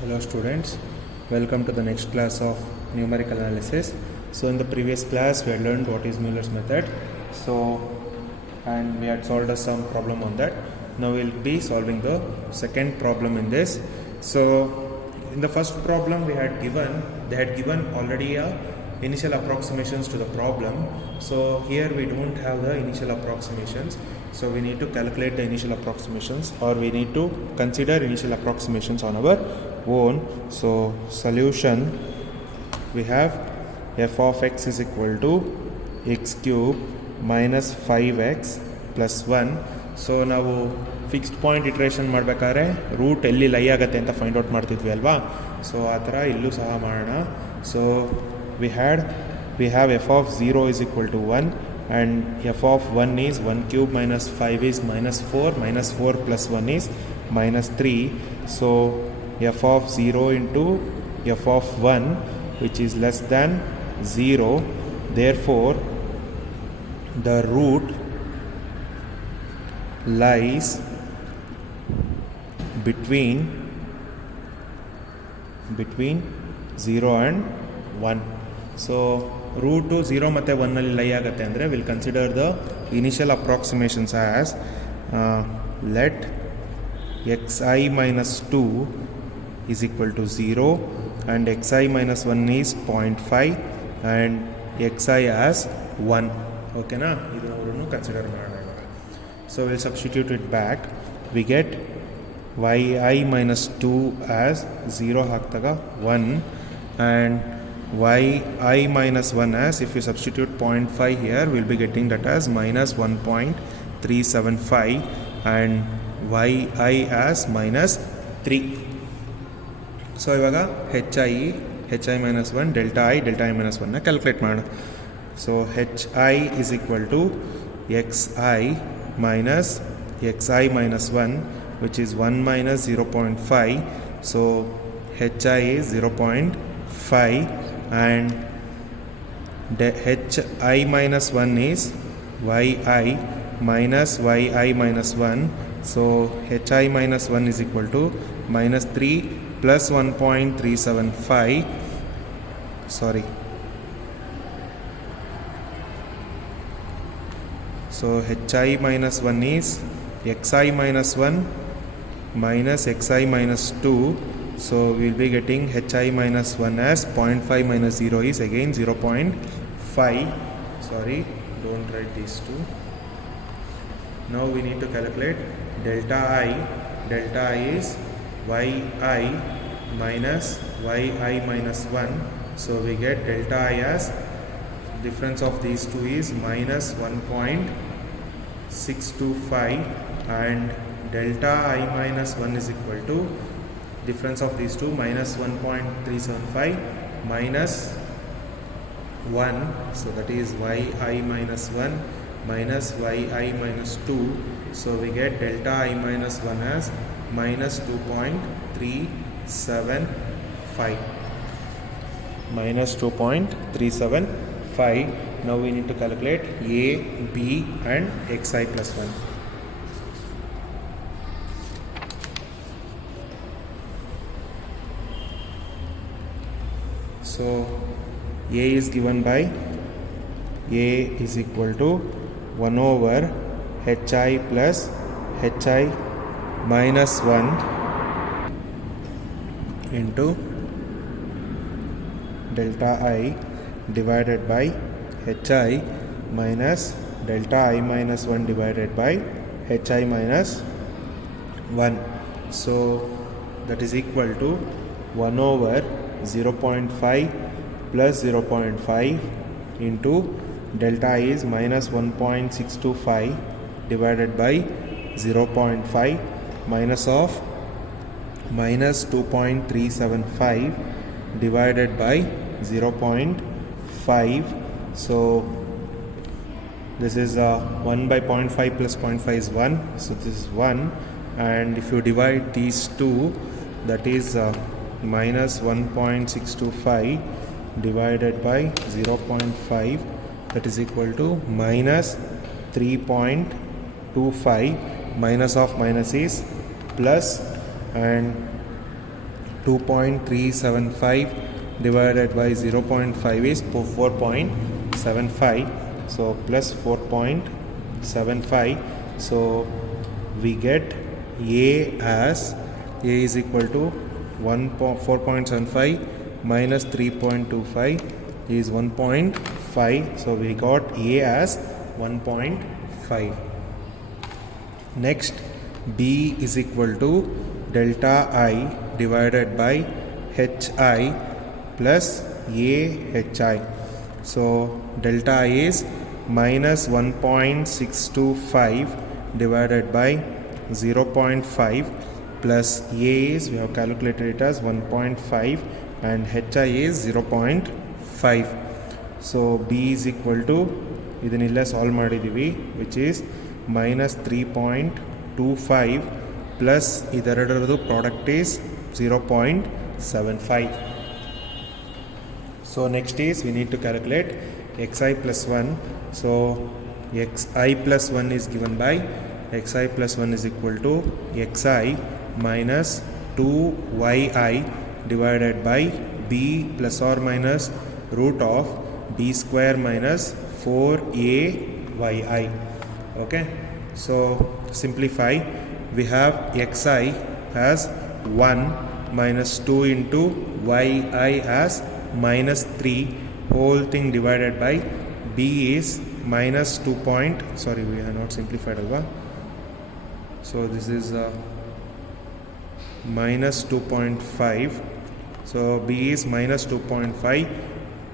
Hello students, welcome to the next class of numerical analysis. So in the previous class we had learned what is Mueller's method. And we had solved some problem on that. Now we'll be solving the second problem in this. So in the first problem they had given already initial approximations to the problem. So here we don't have the initial approximations. So we need to calculate the initial approximations, or we need to consider initial approximations on our own. So solution, we have f of x is equal to x cube minus 5x plus 1. So ನಾವು fixed point iteration ಮಾಡಬೇಕಾದ್ರೆ root ಎಲ್ಲಿ ಲೈ ಆಗುತ್ತೆ ಅಂತ find out ಮಾಡ್ತಿದ್ವಿ ಅಲ್ವಾ. So ಆ ಥರ ಇಲ್ಲೂ ಸಹ ಮಾಡೋಣ. So we have f of 0 is equal to 1 and f of 1 is 1 cube minus 5 is minus 4 plus 1 is minus 3. So f of 0 into f of 1 which is less than 0, therefore the root lies between 0 and 1. So root 0 ಮತ್ತು 1ನಲ್ಲಿ lie ಆಗುತ್ತೆ ಅಂದರೆ will consider the initial approximations as let xi minus 2 is equal to 0 and xi minus 1 is 0.5 and xi as 1. ಓಕೆನಾ, ಇದು ಅವರನ್ನು consider ಮಾಡೋಣ. So will substitute it back. We get yi minus 2 as 0 ಹಾಕಿದಾಗ 1 and yi minus 1 as, if you substitute 0.5 here, we'll be getting that as minus 1.375 and yi as minus 3. So ಇವಾಗ hi minus 1 delta i minus 1ನ calculate ಮಾಡೋಣ. So hi is equal to xi minus 1 which is 1 minus 0.5. so hi is 0.5 and hi minus 1 is yi minus minus 1. so hi minus 1 is equal to minus 3 plus 1.375. So hi minus 1 is xi minus 1 minus xi minus 2. So we'll be getting hi minus 1 as 0.5 minus 0 is again 0.5. Don't write these two. Now we need to calculate delta i. Delta i is yi minus minus 1. So we get delta i as difference of these two is minus 1.625 and delta i minus 1 is equal to difference of these two minus 1.375 minus 1. So that is yi minus 1 minus yi minus 2. So we get delta I minus 1 as minus 2.375. Minus 2.375. Now we need to calculate a, b and xi plus 1. So a is given by a is equal to 1 over hi plus hi minus 1 into delta I divided by hi minus delta I minus 1 divided by hi minus 1. So that is equal to 1 over 0.5 plus 0.5 into delta I is minus 1.625 divided by 0.5 minus of minus 2.375 divided by 0.5. So this is 1 by 0.5 plus 0.5 is 1. So this is 1, and if you divide these two, that is minus 1.625 divided by 0.5, that is equal to minus 3.25. minus of minus is plus, and 2.375 divided by 0.5 is 4.75. So plus 4.75. So we get A as A is equal to 4.75 minus 3.25 is 1.5. So we got A as 1.5. Next, B is equal to delta I divided by HI plus AHI. So delta I is minus 1.625 divided by 0.5 plus A is, we have calculated it as 1.5 and HI is 0.5. So B is equal to, ಇದನ್ನೆಲ್ಲ solve ಮಾಡಿದ್ದೀವಿ, which is minus 3.25 plus ಇದೆರಡರದು product is 0.75. So next is we need to calculate xi plus 1. So xi plus 1 is given by xi plus 1 is equal to xi minus 2yi divided by b plus or minus root of b square minus 4ayi. Okay, so simplify. We have xi as 1 minus 2 into yi as minus 3 whole thing divided by b is minus 2 point, sorry we have not simplified alva. So this is minus 2.5. So b is minus 2.5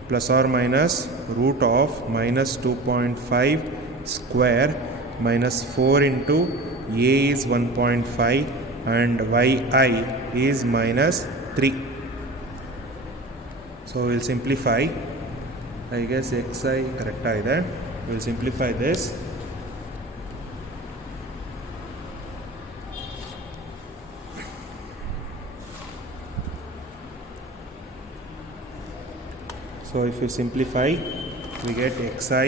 plus or minus root of minus 2.5 square minus 4 into a is 1.5 and yi is minus 3. So we'll simplify. I guess xi correct either. We'll simplify this. So if you simplify, we get xi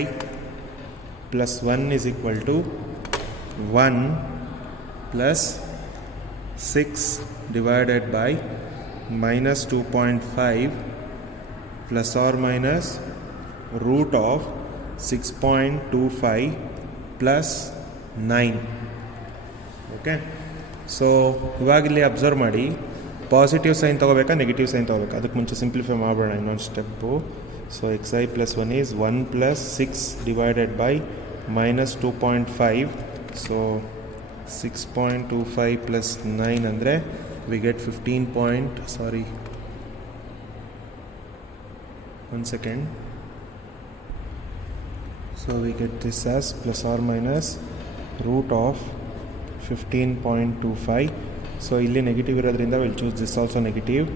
plus 1 is equal to 1 plus 6 divided by minus 2.5 plus or minus root of 6.25 plus 9. Okay, so ಇವಾಗಲೇ observe ಮಾಡಿ, positive sign ತೊಗೋಬೇಕಾ negative sign ತೊಗೋಬೇಕಾ, ಅದಕ್ಕೆ ಮುಂಚೆ simplify ಮಾಡೋಣ ಇನ್ನೊಂದು step. So xi plus 1 is 1 plus 6 divided by minus 2.5. So 6.25 plus 9 ಅಂದರೆ we get 15 point, sorry 1 second. So we get this as plus or minus root of 15.25. So ಇಲ್ಲಿ negative ಇರೋದ್ರಿಂದ we'll choose this also negative.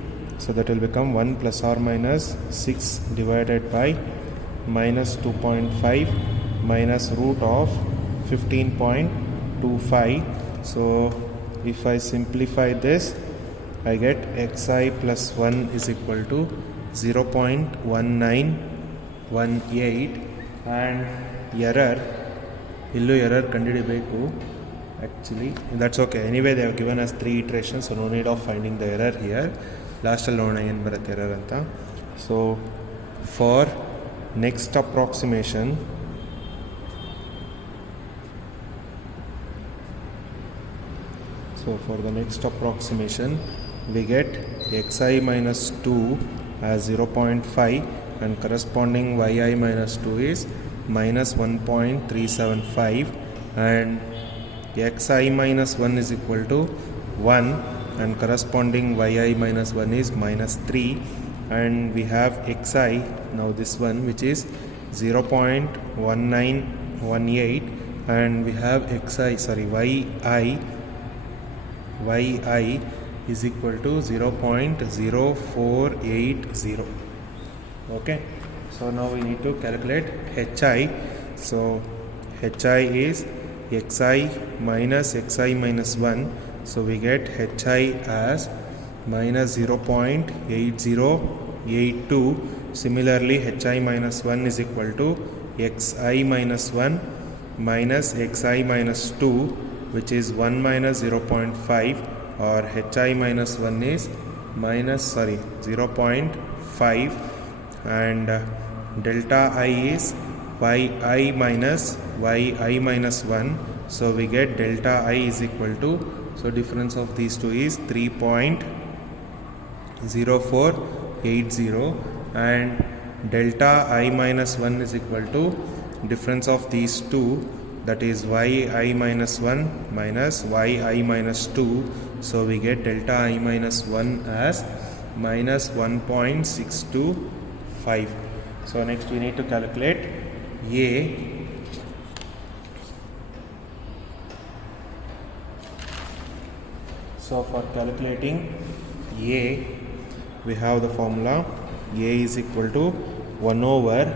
So that will become 1 plus or minus 6 divided by minus 2.5 minus root of 15.25. So if I simplify this, I get xi plus 1 is equal to 0.1918 and error, illu error ಕಂಡುಹಿಡಿಯಬೇಕು. Actually that's okay, anyway they have given us 3 iterations, so no need of finding the error here. ಲಾಸ್ಟಲ್ಲಿ ನೋಡೋಣ ಏನು ಬರುತ್ತೆ error ಅಂತ. So for next approximation, so for the next approximation we get xi minus 2 as 0.5 and corresponding yi minus 2 is minus 1.375 and xi minus 1 is equal to 1 and corresponding yi minus 1 is minus 3 and we have xi, now this one which is 0.1918 and we have xi, sorry yi is equal to 0.0480. Okay, so now we need to calculate hi. So hi is xi minus xi minus 1. So we get hi as minus 0.8082. Similarly, hi minus 1 is equal to xi minus 1 minus xi minus 2, which is 1 minus 0.5, or hi minus 1 is 0.5 and delta I is yi minus 1. So we get delta I is equal to, so difference of these two is 3.0480 and delta I minus 1 is equal to difference of these two, that is yi minus 1 minus yi minus 2. So we get delta I minus 1 as minus 1.625. So next we need to calculate A. So for calculating A, we have the formula A is equal to 1 over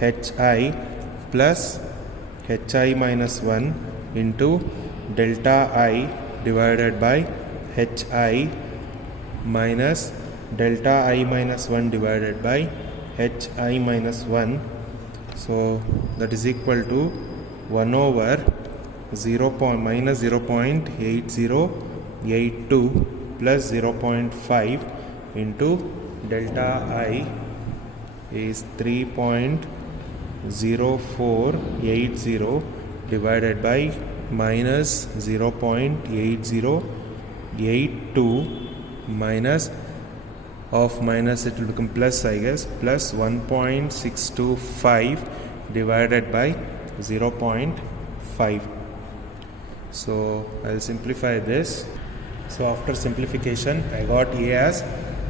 hi plus hi minus 1 into delta I divided by hi minus delta I minus 1 divided by hi minus 1. So that is equal to 1 over minus 0.8082 plus 0.5 into delta I is 3.0480 divided by minus 0.8082 minus of minus, it will become plus, I guess, plus 1.625 divided by 0.5. So I'll simplify this. So after simplification I got A as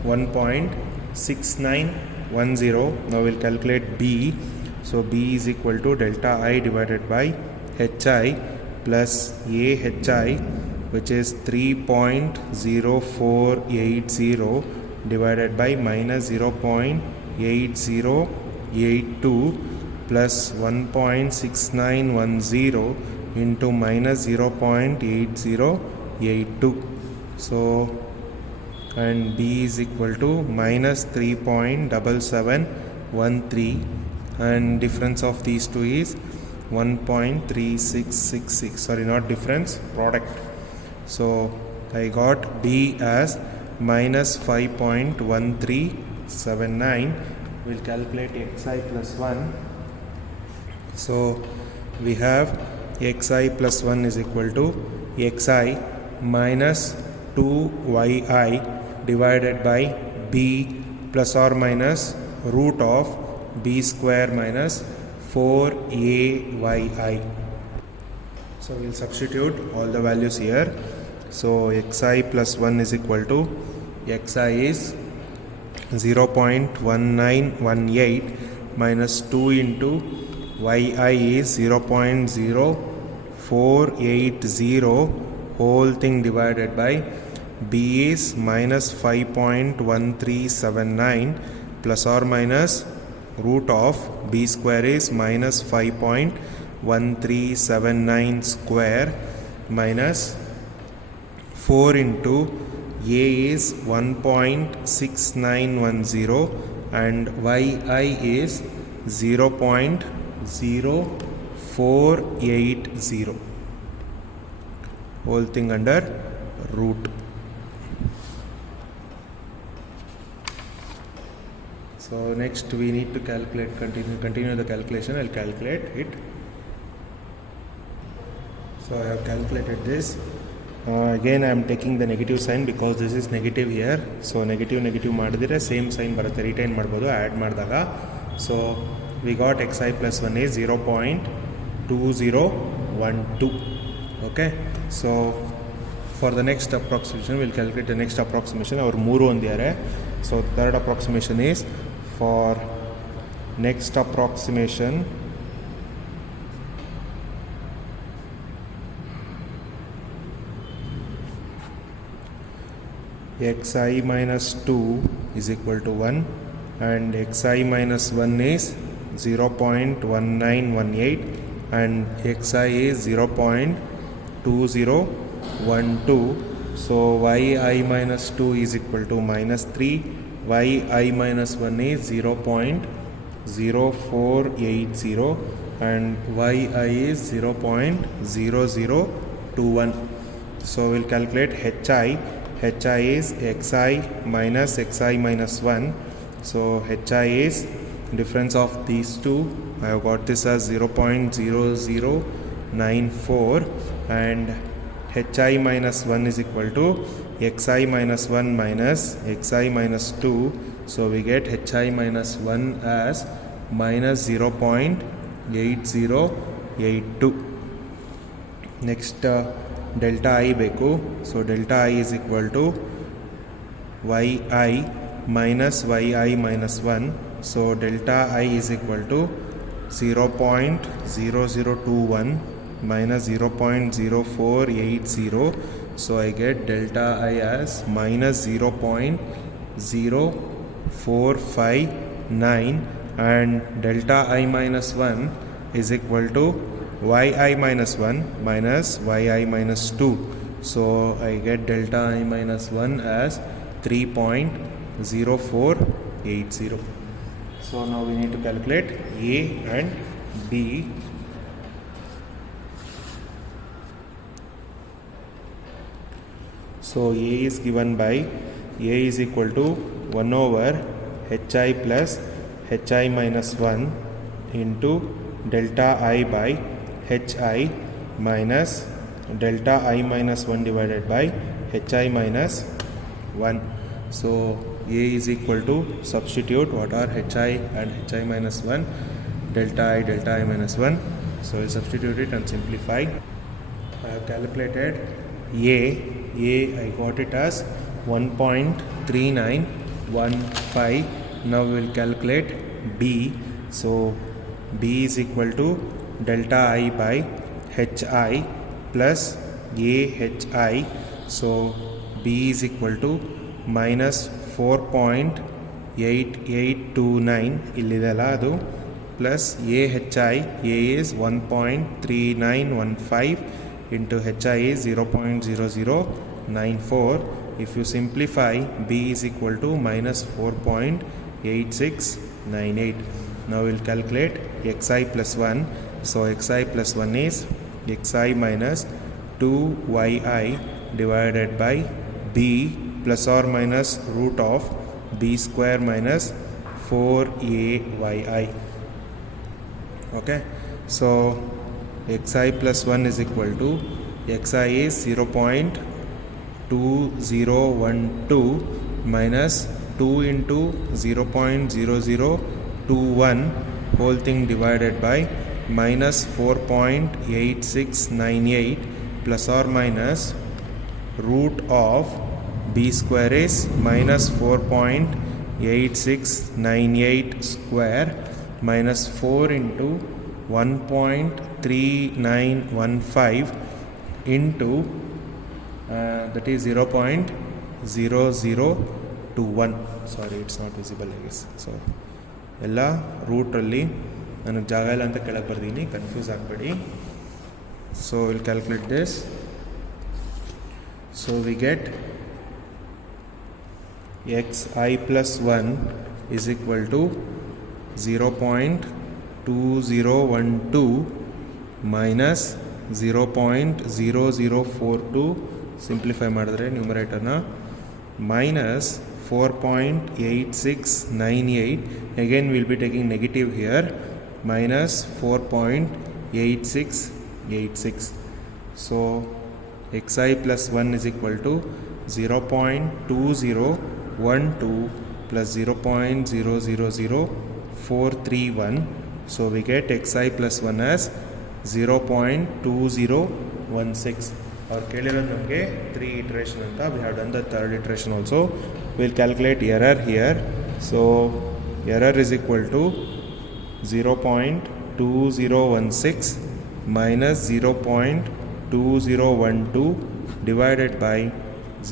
1.6910. Now we'll calculate B. So B is equal to delta I divided by hi plus AHI, which is 3.0480 divided by minus 0.8082 plus 1.6910 into minus 0.8082. So and B is equal to minus 3.7713 and difference of these two is 1.3666. Sorry, not difference, product. So I got B as minus 5.1379. We'll calculate xi plus 1. So we have xi plus 1 is equal to xi minus 2yi divided by b plus or minus root of b square minus 4ayi. So we'll substitute all the values here. So xi plus 1 is equal to, xi is 0.1918 minus 2 into yi is 0.0480 whole thing divided by b is minus 5.1379 plus or minus root of b square is minus 5.1379 square minus 4 into a is 1.6910 and yi is 0.0480 whole thing under root. So next we need to calculate, continue the calculation. I'll calculate it. So I have calculated this. Again I am taking the negative sign because this is negative here. So negative ಮಾಡಿದ್ರೆ same sign ಬರುತ್ತೆ, retain ಮಾಡ್ಬೋದು add ಮಾಡಿದಾಗ. So we got xi plus 1 is 0.2012. Okay, so for the next approximation we'll calculate the next approximation. Our ಮೂರು ಒಂದಿದ್ದಾರೆ. So third approximation is, for next approximation xi minus 2 is equal to 1 and xi minus 1 is 0.1918 and xi is 0.2012. So yi minus 2 is equal to minus 3, yi minus 1 is 0.0480 and yi is 0.0021. So we'll calculate hi. Hi is xi minus 1. So hi is difference of these two. I have got this as 0.0094 and hi minus 1 is equal to xi minus 1 minus xi minus 2. So we get hi minus 1 as minus 0.8082. Next delta I ಬೇಕು. So delta I is equal to yi minus yi minus 1. So delta I is equal to 0.0021 minus 0.0480. So I get delta I as minus 0.0459 and delta I minus 1 is equal to yi minus 1 minus yi minus 2. So I get delta I minus 1 as 3.0480. So now we need to calculate A and B. So A is given by A is equal to 1 over hi plus hi minus 1 into delta I by hi minus delta I minus 1 divided by hi minus 1. So A is equal to, substitute what are hi and hi minus 1, delta I minus 1. So I substitute it and simplify. I have calculated A I got it as 1.3915. Now we will calculate B. So B is equal to delta I by hi plus AHI. So B is equal to minus 4.8829 ಇಲ್ಲಿದೆಲ್ಲ ಅದು plus AHI. A is 1.3915 into HI is 0.0094. If you simplify, B is equal to minus 4.8698. Now we'll calculate xi plus 1. So xi plus 1 is xi minus 2yi divided by b plus or minus root of b square minus 4ayi. Okay, so xi plus 1 is equal to xi is 0.2012 minus 2 into 0.0021 whole thing divided by minus 4.8698 plus or minus root of b square is minus 4.8698 square minus 4 into 1.3915 into that is 0.0021. Sorry, it's not visible I guess. So ಎಲ್ಲ ರೂಟಲ್ಲಿ ನನಗೆ ಜಾಗ ಇಲ್ಲ ಅಂತ ಕೆಳಗೆ ಬರ್ದೀನಿ, confuse ಆಗಬೇಡಿ. So will calculate this. So we get xi plus 1 is equal to 0.2012 minus 0.0042. Simplify ಮಾಡಿದ್ರೆ ನ್ಯೂಮರೇಟರ್ನ minus 4.8698. Again we'll be taking negative here, minus 4.8686. So xi plus 1 is equal to 0.2012 plus 0.000431. So we get xi plus 1 as 0.2016. Or ಕೇಳಿರೋದು ನಮಗೆ 3 iteration ಅಂತ. We have done the third iteration also. We'll calculate error here. So error is equal to 0.2016 minus 0.2012 divided by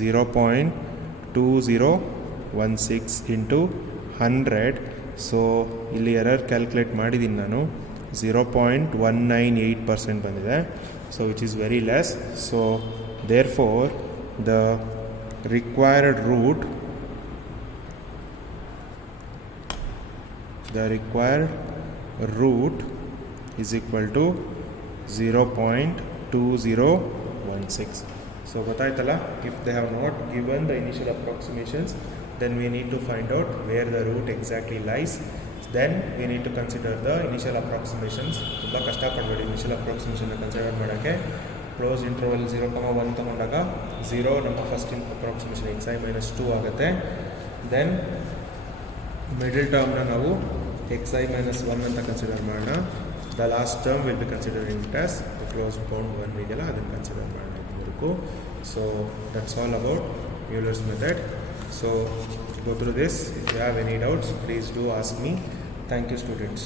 0.2016 into 100. So ಇಲ್ಲಿ error calculate ಮಾಡಿದ್ದೀನಿ ನಾನು, 0.198% ಬಂದಿದೆ. So which is very less. So therefore the required root is equal to 0.2016. So ಗೊತ್ತಾಯ್ತಲ್ಲ, if they have not given the initial approximations then we need to find out where the root exactly lies. Then we need to consider the initial approximations. ತುಂಬ ಕಷ್ಟಪಡಬೇಡಿ ಇನಿಷಿಯಲ್ ಅಪ್ರಾಕ್ಸಿಮೇಷನ್ನ consider ಮಾಡೋಕ್ಕೆ. Close interval 0,1 ತೊಗೊಂಡಾಗ 0 ನಮ್ಮ first approximation xi-2 ಆಗುತ್ತೆ. Then middle ಟರ್ಮ್ನ ನಾವು xi-1 ಅಂತ ಕನ್ಸಿಡರ್ ಮಾಡೋಣ. The last term will be considering it as the close bound 1 ಇದೆಯಲ್ಲ ಅದನ್ನು ಕನ್ಸಿಡರ್ ಮಾಡೋಣ ಇದುವರೆಗೂ. So that's all about Euler's method. So go through this. If you have any doubts, please do ask me. Thank you, students.